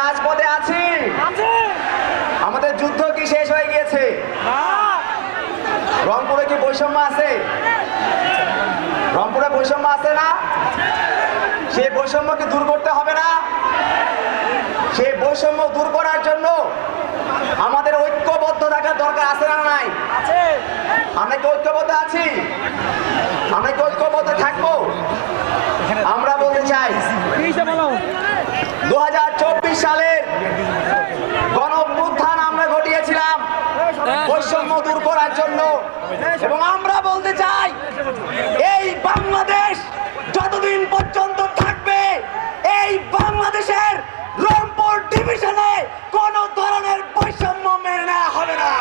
রাজপথে আছি আমাদের যুদ্ধ কি শেষ হয়ে গিয়েছে? রংপুরে কি বৈষম্য আছে? রংপুরে বৈষম্য আছে না? সেই বৈষম্যকে দূর করতে হবে না। সেই বৈষম্য দূর করার জন্য আমাদের ঐক্যবদ্ধ থাকার দরকার আছে না নাই? আমরা কি ঐক্যবদ্ধ আছি? আমরা কি ঐক্যবদ্ধ থাকব আমরা বলতে চাই দু সালের গণ অভ্যুত্থান আমরা ঘটিয়েছিলাম বৈষম্য দূর করার জন্য এবং আমরা বলতে চাই এই বাংলাদেশ যতদিন পর্যন্ত থাকবে এই বাংলাদেশের রংপুর ডিভিশনে কোন ধরনের বৈষম্য মেনে নেওয়া হবে না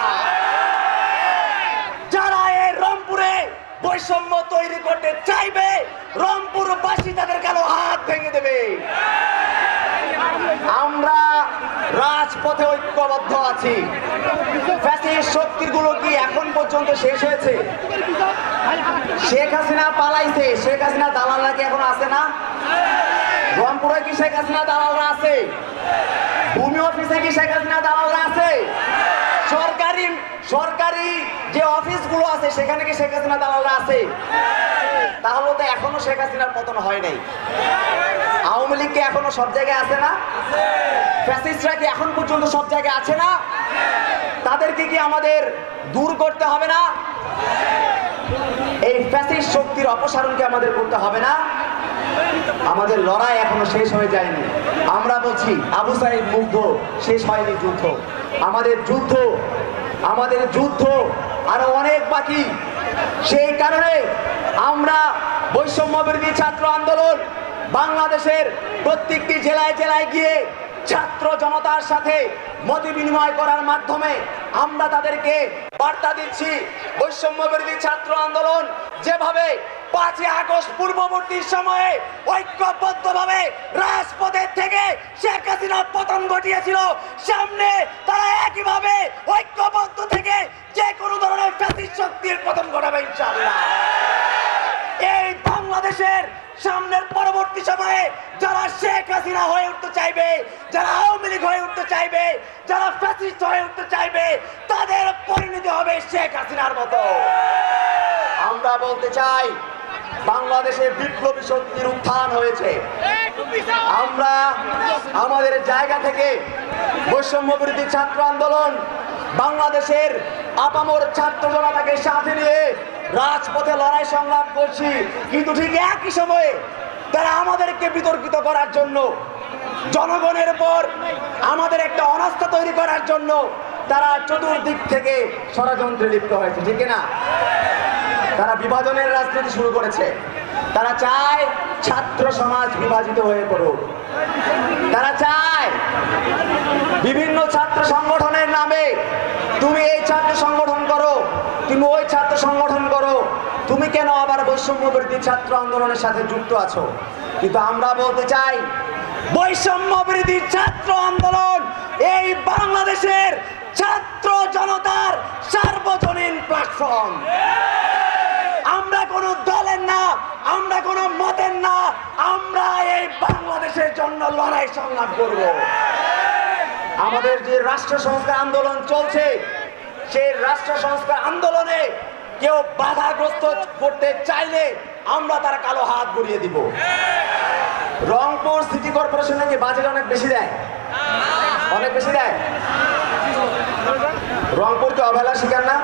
যারা এই রংপুরে বৈষম্য তৈরি করতে চাইবে, রংপুরবাসী তাদের কালো হাত ভেঙে দেবে। আমরা রাজপথে ঐক্যবদ্ধ আছি। শক্তিগুলো কি এখন পর্যন্ত শেষ হয়েছে? শেখ হাসিনা পালাইছে। শেখ হাসিনা দালালরা কি এখন আছে না? রংপুরে কি শেখ হাসিনা দালালরা আছে? ভূমি অফিসে কি শেখ হাসিনা দালালরা আছে? সরকারি সরকারি যে অফিসগুলো আছে, সেখানে কি শেখ হাসিনা দালালরা আছে? তাহলে তো এখনও শেখ হাসিনার পতন হয় নাই। আওয়ামী লীগ কি এখনও সব জায়গায় আছে না? ফ্যাসিস্টরা কি এখন পর্যন্ত সব জায়গায় আছে না? তাদেরকে কি আমাদের দূর করতে হবে না? এই ফ্যাসিস্ট শক্তির অপসারণকে আমাদের করতে হবে না? আমাদের লড়াই এখনও শেষ হয়ে যায়নি। আমরা বলছি, আবু সাইদ মুগ্ধ, শেষ হয়নি যুদ্ধ। আমাদের যুদ্ধ আমাদের যুদ্ধ আরও অনেক বাকি। সেই কারণে আমরা বৈষম্য বিরোধী ছাত্র আন্দোলন বাংলাদেশের প্রত্যেকটি জেলায় জেলায় গিয়ে ছাত্র জনতার সাথে মত বিনিময় করার মাধ্যমে আমরা তাদেরকে বার্তা দিচ্ছি। বৈষম্য বিরোধী ছাত্র আন্দোলন যেভাবে পাঁচই আগস্ট পূর্ববর্তী সময়ে ঐক্যবদ্ধভাবে রাজপথের থেকে শেখ হাসিনা পতন ঘটিয়েছিল। সামনে তারা একইভাবে ঐক্যবদ্ধ থেকে যে ধরনের ফ্যাসিস্ট শক্তির পতন ঘটাবে ইনশাআল্লাহ। এই বাংলাদেশের সামনের পরবর্তী সময়ে যারা শেখ হাসিনা হয়ে উঠতে চাইবে, যারা আওয়ামী লীগ হয়ে উঠতে চাইবে, যারা ফ্যাসিস্ট হয়ে উঠতে চাইবে, তাদের পরিণতি হবে শেখ হাসিনার মতো। আমরা বলতে চাই বাংলাদেশে বিপ্লবী শক্তির উত্থান হয়েছে। আমরা আমাদের জায়গা থেকে বৈষম্য বিরোধী ছাত্র আন্দোলন, বাংলাদেশের আপামর ছাত্র জনতাকে সাথে নিয়ে রাজপথে লড়াই সংগ্রাম করছি। কিন্তু ঠিক একই সময়ে তারা আমাদেরকে বিতর্কিত করার জন্য, জনগণের উপর আমাদের একটা অনাস্থা তৈরি করার জন্য তারা চতুর্দিক থেকে ষড়যন্ত্রে লিপ্ত হয়েছে, ঠিক না তারা বিভাজনের রাজনীতি শুরু করেছে। তারা চায় ছাত্র সমাজ বিভাজিত হয়ে পড়ুক। তারা চায় বিভিন্ন ছাত্র সংগঠনের নামে তুমি এই ছাত্র সংগঠন করো, তুমি ওই ছাত্র সংগঠন করো, তুমি কেন আবার বৈষম্য বিরোধী ছাত্র আন্দোলনের সাথে যুক্ত আছো? কিন্তু আমরা বলতে চাই, বৈষম্য বিরোধী ছাত্র আন্দোলন এই বাংলাদেশের ছাত্র জনতার সার্বজনীন প্ল্যাটফর্ম কোনো দলের না, আমরা কোনো মতের না, আমরা এই বাংলাদেশের জন্য লড়াই সংগ্রাম করব। আমাদের যে রাষ্ট্র সংস্কার আন্দোলন চলছে, সেই রাষ্ট্র সংস্কার আন্দোলনে কেউ বাধাগ্রস্ত করতে চাইলে আমরা তার কালো হাত গড়িয়ে দিব। রংপুর সিটি কর্পোরেশন নাকি বাজেট অনেক বেশি দেয়? অনেক বেশি দেয়? রংপুর কি অবহেলার শিকার না?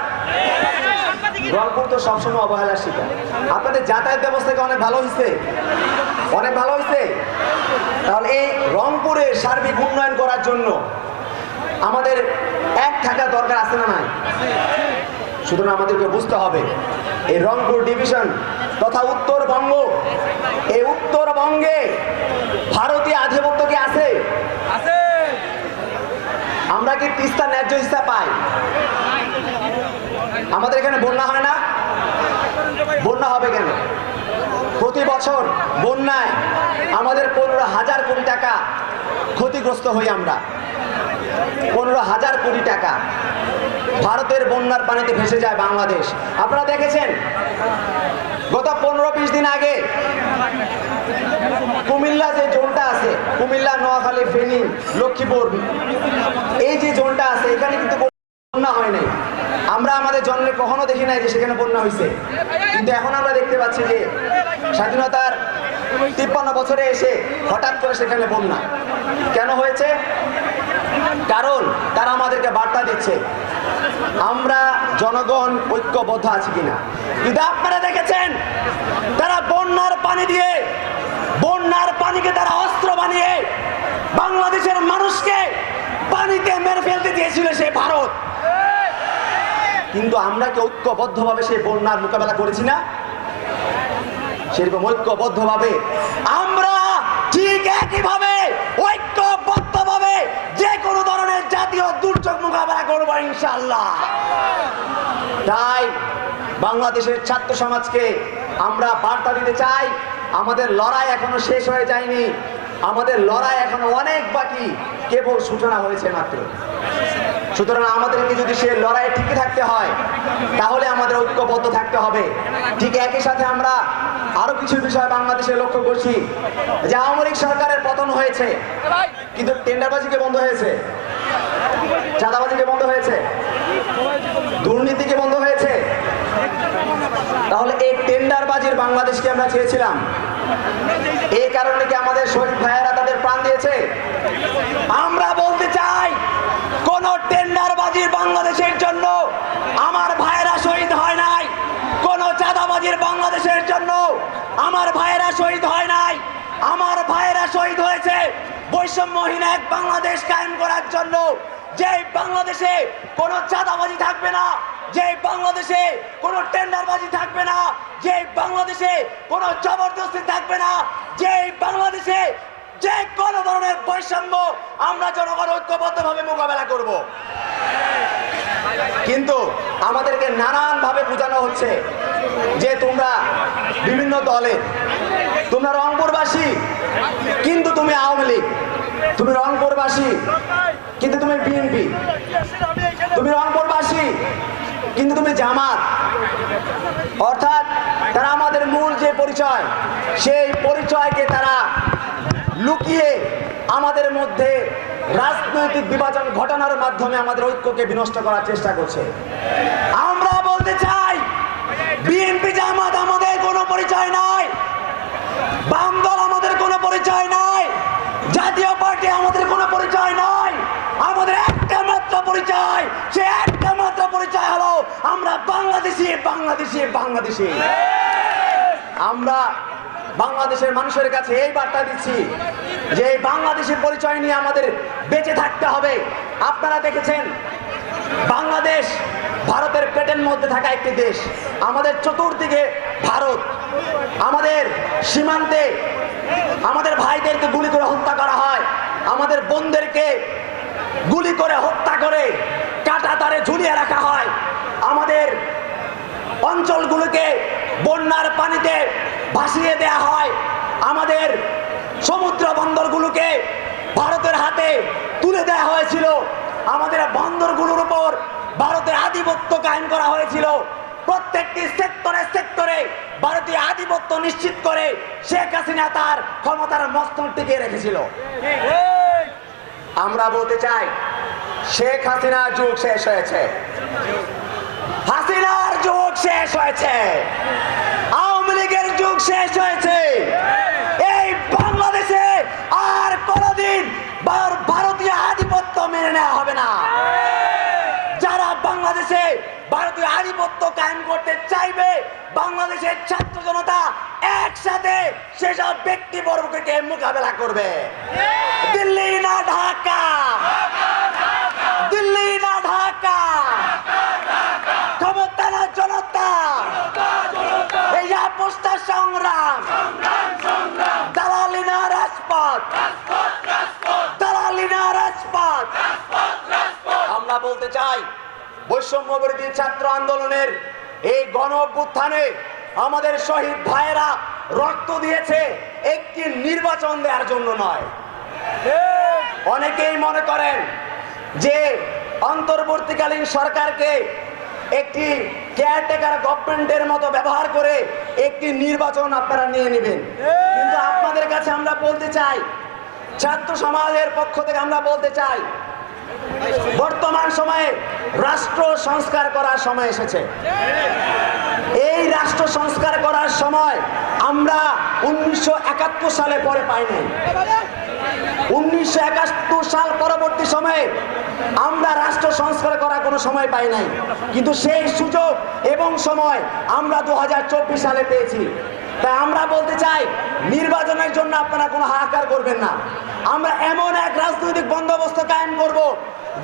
রংপুর তো সবসময় অবহেলার শিকার। আপনাদের যাতায়াত ব্যবস্থাকে অনেক ভালো হয়েছে অনেক ভালো হয়েছে তাহলে এই রংপুরের সার্বিক উন্নয়ন করার জন্য আমাদের এক থাকা দরকার আছে না নাই? সুতরাং আমাদেরকে বুঝতে হবে এই রংপুর ডিভিশন তথা উত্তরবঙ্গ এই উত্তরবঙ্গে ভারতীয় আধিপত্য কি আছে? আমরা কি তিস্তা ন্যায্য হিসা পাই? আমাদের এখানে বন্যা হয় না? বন্যা হবে কেন? প্রতি বছর বন্যায় আমাদের পনেরো হাজার কোটি টাকা ক্ষতিগ্রস্ত হই আমরা। পনেরো হাজার কোটি টাকা। ভারতের বন্যার পানিতে ভেসে যায় বাংলাদেশ। আপনারা দেখেছেন? গত পনেরো বিশ দিন আগে কুমিল্লা যে জোনটা আছে, কুমিল্লা, নোয়াখালী, ফেনী, লক্ষ্মীপুর, এই যে জোনটা আছে এখানে কিন্তু বন্যা হয় নাই আমরা আমাদের জন্মে কখনো দেখি নাই যে সেখানে বন্যা হয়েছে কিন্তু এখন আমরা দেখতে পাচ্ছি যে স্বাধীনতার তিপ্পান্ন বছরে এসে হঠাৎ করে সেখানে বন্যা। কেন হয়েছে? কারণ তারা আমাদেরকে বার্তা দিচ্ছে, আমরা জনগণ ঐক্যবদ্ধ আছি কিনা। কিন্তু আপনারা দেখেছেন, তারা বন্যার পানি দিয়ে, বন্যার পানিকে তারা অস্ত্র বানিয়ে বাংলাদেশের মানুষকে পানিতে মেরে ফেলতে দিয়েছিল সে ভারত। কিন্তু আমরা কি ঐক্যবদ্ধভাবে সেই বন্যার মোকাবেলা করেছি না? সেরকম ঐক্যবদ্ধভাবে। আমরা ঠিক একইভাবে, ঐক্যবদ্ধভাবে যে কোনো ধরনের জাতীয় দুর্যোগ মোকাবেলা করব ইনশাল্লাহ তাই বাংলাদেশের ছাত্র সমাজকে আমরা বার্তা দিতে চাই, আমাদের লড়াই এখনও শেষ হয়ে যায়নি, আমাদের লড়াই এখনও অনেক বাকি, কেবল সূচনা হয়েছে মাত্র। সুতরাং আমাদেরকে যদি সে লড়াইয়ে টিকে থাকতে হয়, তাহলে আমাদের ঐক্যবদ্ধ থাকতে হবে। ঠিক একই সাথে আমরা আরও কিছু বিষয় বাংলাদেশে লক্ষ্য করছি, যে আওয়ামী লীগ সরকারের পতন হয়েছে, কিন্তু টেন্ডারবাজিকে বন্ধ হয়েছে, চাঁদাবাজিকে বন্ধ হয়েছে, দুর্নীতিকে বন্ধ হয়েছে। তাহলে এই টেন্ডারবাজির বাংলাদেশকে আমরা চেয়েছিলাম। এই কারণে কি আমাদের শহীদ ভাইয়েরা তাদের প্রাণ দিয়েছে? আমরা টেন্ডারবাজির বাংলাদেশের জন্য আমার ভাইয়েরা শহীদ হয় নাই। কোন চাঁদাবাজির বাংলাদেশের জন্য আমার ভাইয়েরা শহীদ হয় নাই। আমার ভাইয়েরা শহীদ হয়েছে বৈষম্যহীন এক বাংলাদেশ কায়েম করার জন্য। যে বাংলাদেশে কোনো চাঁদাবাজি থাকবে না যে বাংলাদেশে কোনো টেন্ডারবাজি থাকবে না যে বাংলাদেশে কোনো জবরদস্তি থাকবে না যে বাংলাদেশে যে কোনো ধরনের বৈষম্য আমরা জনগণ ঐক্যবদ্ধভাবে মোকাবেলা করব। কিন্তু আমাদেরকে নানান ভাবে বোঝানো হচ্ছে যে তোমরা বিভিন্ন দলে, তোমরা রংপুরবাসী, কিন্তু তুমি আওয়ামী লীগ। তুমি রংপুরবাসী, কিন্তু তুমি বিএনপি। তুমি রংপুরবাসী, কিন্তু তুমি জামাত। অর্থাৎ তারা আমাদের মূল যে পরিচয়, সেই পরিচয়কে তারা লুকিয়ে আমাদের মধ্যে রাজনৈতিক বিভাজন ঘটানোর মাধ্যমে আমাদের ঐক্যকে বিনষ্ট করার চেষ্টা করছে। আমরা বলতে চাই, বিএনপি জামাত আমাদের কোনো পরিচয় নাই বাম দল আমাদের কোনো পরিচয় নাই, জাতীয় পার্টি আমাদের কোনো পরিচয় নাই, আমাদের একটা মাত্র পরিচয়, সে একটা মাত্র পরিচয় হলো আমরা বাংলাদেশি বাংলাদেশি বাংলাদেশি। আমরা বাংলাদেশের মানুষের কাছে এই বার্তা দিচ্ছি যে এই বাংলাদেশের পরিচয় নিয়ে আমাদের বেঁচে থাকতে হবে। আপনারা দেখেছেন, বাংলাদেশ ভারতের পেটের মধ্যে থাকা একটি দেশ। আমাদের চতুর্দিকে ভারত। আমাদের সীমান্তে আমাদের ভাইদেরকে গুলি করে হত্যা করা হয়। আমাদের বোনদেরকে গুলি করে হত্যা করে কাটা তারে ঝুলিয়ে রাখা হয়। আমাদের অঞ্চলগুলোকে বন্যার পানিতে ভাসিয়ে দেয়া হয়। আমাদের সমুদ্র বন্দরগুলোকে ভারতের হাতে তুলে দেওয়া হয়েছিল। আমাদের বন্দরগুলোর উপর ভারতের আধিপত্য কায়েম করা হয়েছিল। প্রত্যেকটি সেক্টরে সেক্টরে ভারতীয় আধিপত্য নিশ্চিত করে শেখ হাসিনা তার ক্ষমতার মস্তক টিকিয়ে রেখেছিল। আমরা বলতে চাই, শেখ হাসিনার যুগ শেষ হয়েছে। হাসিনার যুগ শেষ হয়েছে। শেষ হয়েছে। এই বাংলাদেশে আর কোনদিন ভার- ভারতীয় আধিপত্য মেনে নেওয়া হবে না। যারা বাংলাদেশে ভারতীয় আধিপত্য কায়েম করতে চাইবে, বাংলাদেশের ছাত্র জনতা একসাথে সেসব ব্যক্তিবর্গকে মোকাবেলা করবে। দিল্লি না ঢাকা দিল্লি না ঢাকা ক্ষমতা না জনতা এই আপোষটা সংগ্রাম দালালি না রাজপথ দালালি না রাজপথ আমরা বলতে চাই বৈষম্য বিরোধী ছাত্র আন্দোলনের এই গণ অভ্যুত্থানে আমাদের শহীদ ভাইয়েরা রক্ত দিয়েছে, একটি নির্বাচন দেওয়ার জন্য নয়। অনেকেই মনে করেন যে অন্তর্বর্তীকালীন সরকারকে একটি কেয়ারটেকার গভর্নমেন্টের মতো ব্যবহার করে একটি নির্বাচন আপনারা নিয়ে নেবেন। কিন্তু আপনাদের কাছে আমরা বলতে চাই, ছাত্র সমাজের পক্ষ থেকে আমরা বলতে চাই বর্তমান সময়ে রাষ্ট্র সংস্কার করার সময় এসেছে। এই রাষ্ট্র সংস্কার করার সময় আমরা উনিশশো একাত্তর সালে পরে পাইনি। উনিশশো একাত্তর সাল পরবর্তী সময়ে আমরা রাষ্ট্র সংস্কার করার কোনো সময় পাই নাই। কিন্তু সেই সুযোগ এবং সময় আমরা দু হাজার চব্বিশ সালে পেয়েছি। তাই আমরা বলতে চাই, নির্বাচনের জন্য আপনারা কোনো হাহাকার করবেন না। আমরা এমন এক রাজনৈতিক বন্দোবস্ত কায়েম করব,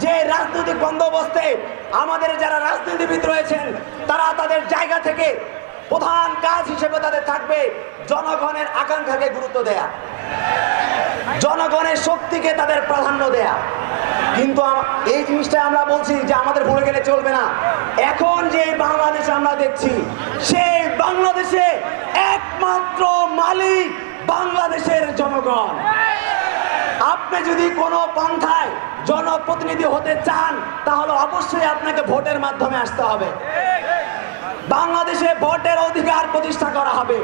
যে রাজনৈতিক বন্দোবস্তে আমাদের যারা রাজনীতিবিদ রয়েছেন, তারা তাদের জায়গা থেকে প্রধান কাজ হিসেবে তাদের থাকবে জনগণের আকাঙ্ক্ষাকে গুরুত্ব দেয়া। জনগণের শক্তিকে তাদের প্রাধান্য দেয়া। কিন্তু এই জিনিসটা আমরা বলছি যে আমাদের ভুলে গেলে চলবে না। এখন যে বাংলাদেশ আমরা দেখছি, সেই বাংলাদেশে একমাত্র মালিক বাংলাদেশের জনগণ। আপনি যদি কোনো পন্থায় জনপ্রতিনিধি হতে চান, তাহলে অবশ্যই আপনাকে ভোটের মাধ্যমে আসতে হবে। বাংলাদেশে ভোটের অধিকার প্রতিষ্ঠা করা হবে।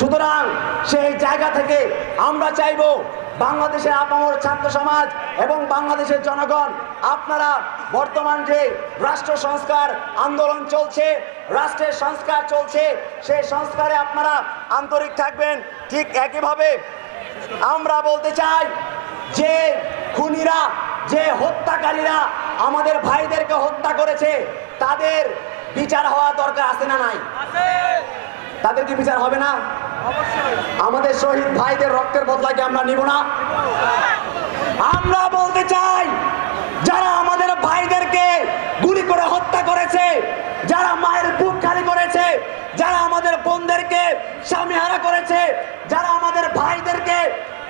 সুতরাং সেই জায়গা থেকে আমরা চাইব বাংলাদেশের আপামর ছাত্র সমাজ এবং বাংলাদেশের জনগণ, আপনারা বর্তমান যে রাষ্ট্র সংস্কার আন্দোলন চলছে, রাষ্ট্রের সংস্কার চলছে, সেই সংস্কারে আপনারা আন্তরিক থাকবেন। ঠিক একইভাবে আমরা বলতে চাই যে খুনিরা, যে হত্যাকারীরা আমাদের ভাইদেরকে হত্যা করেছে, তাদের বিচার হওয়া দরকার আছে না নাই? তাদের কি বিচার হবে না? আমাদের শহীদ ভাইদের রক্তের বদলাকে আমরা নিব না? আমরা বলতে চাই যারা আমাদের ভাইদেরকে গুলি করে হত্যা করেছে যারা মায়ের বুক খালি করেছে যারা আমাদের বোনদেরকে স্বামী হারা করেছে যারা আমাদের ভাইদেরকে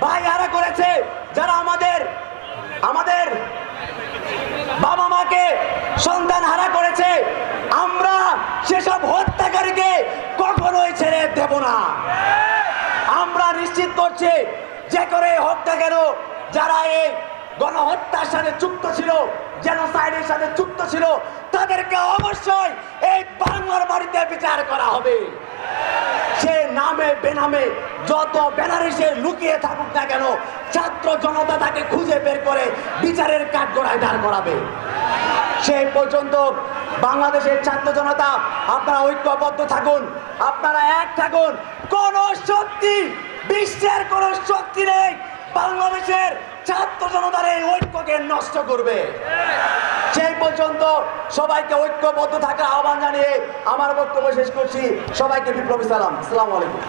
ভাই হারা করেছে যারা আমাদের আমাদের বাবা মাকে সন্তান হারা করেছে আমরা সেসব হত্যাকারীকে কখনোই ছেড়ে দেব না আমরা নিশ্চিত করছি। যে করে হোক না কেন, যারা এই গণহত্যার সাথে যুক্ত ছিল, জেনোসাইডের সাথে যুক্ত ছিল, তাদেরকে অবশ্যই এই বাংলার বাড়িতে বিচার করা হবে। সে নামে বেনামে যত ব্যানারে সে লুকিয়ে থাকুক না কেন, ছাত্র জনতা তাকে খুঁজে বের করে বিচারের কাঠগড়ায় দাঁড় করাবে। সেই পর্যন্ত বাংলাদেশের ছাত্র জনতা, আপনারা ঐক্যবদ্ধ থাকুন, আপনারা এক থাকুন, কোন শক্তি বিশ্বের কোন শক্তি নেই, বাংলাদেশের ছাত্র জনতার এই ঐক্যকে নষ্ট করবে। সেই পর্যন্ত সবাইকে ঐক্যবদ্ধ থাকার আহ্বান জানিয়ে আমার বক্তব্য শেষ করছি। সবাইকে বিপ্লবী সালাম। সালাম আলাইকুম।